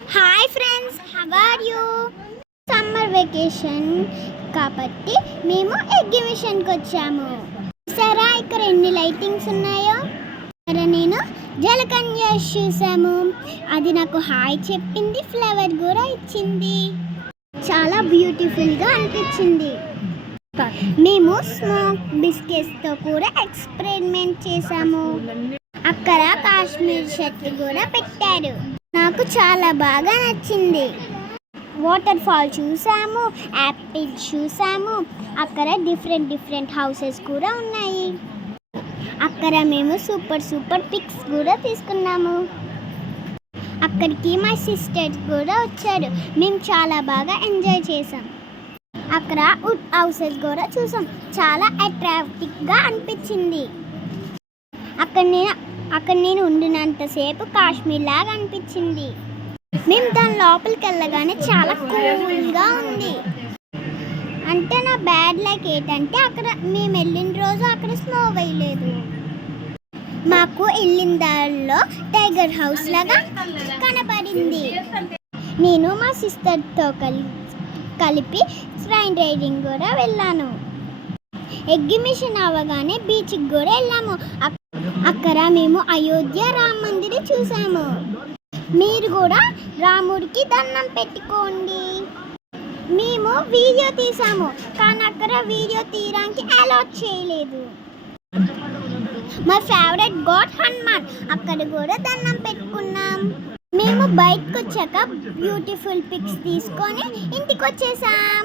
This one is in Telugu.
Hi friends, how are you? Summer vacation కాబట్టి మేము ఎగ్జిబిషన్కి వచ్చాము. సరే, ఇక్కడ ఎన్ని లైటింగ్స్ ఉన్నాయో. సరే, నేను జలకన్య చూసాము. అది నాకు హాయ్ చెప్పింది, ఫ్లవర్ కూడా ఇచ్చింది. చాలా బ్యూటిఫుల్గా అనిపించింది. మేము స్మోక్ బిస్కెట్స్తో కూడా ఎక్స్పెరిమెంట్ చేసాము. అక్కడ కాశ్మీర్ షర్ట్లు కూడా పెట్టారు. నాకు చాలా బాగా నచ్చింది. వాటర్ ఫాల్ చూసాము, యాపిల్ చూసాము. అక్కడ డిఫరెంట్ హౌసెస్ కూడా ఉన్నాయి. అక్కడ మేము సూపర్ పిక్స్ కూడా తీసుకున్నాము. అక్కడికి మా సిస్టర్స్ కూడా వచ్చారు. మేము చాలా బాగా ఎంజాయ్ చేసాం. అక్కడ వుడ్ హౌసెస్ కూడా చూసాం. చాలా అట్రాక్టివ్గా అనిపించింది. అక్కడ నేను ఉండినంతసేపు కాశ్మీర్ లాగా అనిపించింది. మేము దాని లోపలికి వెళ్ళగానే చాలా కూల్గా ఉంది. అంటే నా బ్యాడ్ లైక్ ఏంటంటే అక్కడ మేము వెళ్ళిన రోజు అక్కడ స్నో వేయలేదు. మాకు వెళ్ళిన దారిలో టైగర్ హౌస్ లాగా కనపడింది. నేను మా సిస్టర్తో కలిపి ట్రైన్ రైడింగ్ కూడా వెళ్ళాను. ఎగ్జిబిషన్ అవ్వగానే బీచ్కి కూడా వెళ్ళాము. అక్కడ మేము అయోధ్య రామ మందిర్ చూసాము. మీరు కూడా రాముడికి దండం పెట్టుకోండి. మేము వీడియో తీసాము, కానీ అక్కడ వీడియో తీయడానికి అలౌట్ చేయలేదు. మా ఫేవరెట్ గాడ్ హనుమాన్, అక్కడ కూడా దండం పెట్టుకున్నాం. మేము బయటకు వచ్చాక బ్యూటిఫుల్ పిక్స్ తీసుకొని ఇంటికి వచ్చేసాం.